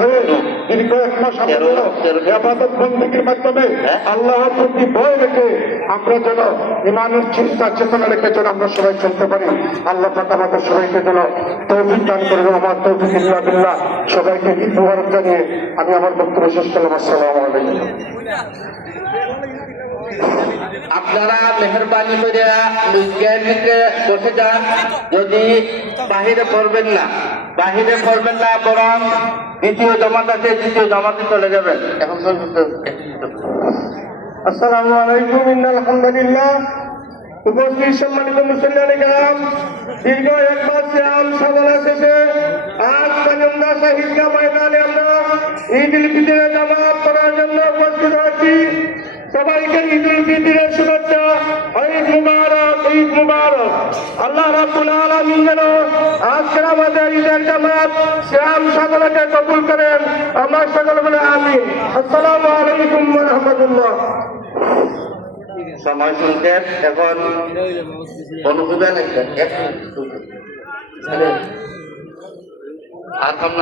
হয়ে মাস বন্দীর মাধ্যমে আল্লাহর প্রতি ভয় রেখে আমরা যেন ইমানের চিন্তা চেতনা রেখে যেন আমরা সবাই চলতে পারি। আল্লাহ পাক আমাদের সবাইকে যেন তৌফিক দান করে দেন। আমার তৌফিক ইল্লা বিল্লাহ। সবাইকে ঈদ মুবারক জানিয়ে আমি আমার বক্তব্য শেষ করলাম। আসসালামু আলাইকুম। আপনারা মেহরবানি করে বসে যান, যদি বাহিরে পড়বেন না। বাহিরে পড়বেন না, বরং দ্বিতীয় জমাত আছে দ্বিতীয় জমাতে চলে যাবেন। এখন আসসালামু আলাইকুম ইন্নাল হামদুলিল্লাহ উপস্থিত সম্মানিত মুসলিয়ান গ্রাম দীর্ঘ এক মাস শ্যাম সাধনা শেষে আজ ময়দানে আমরা ঈদ উল জামাত করার জন্য উপস্থিত হয়েছি। সবাইকে ঈদ উল ফিতরের রাব্বুল আলামিন যেন আজকের আমাদের ঈদের জামাত শ্যাম সাধনাকে কবুল করেন আমরা এখন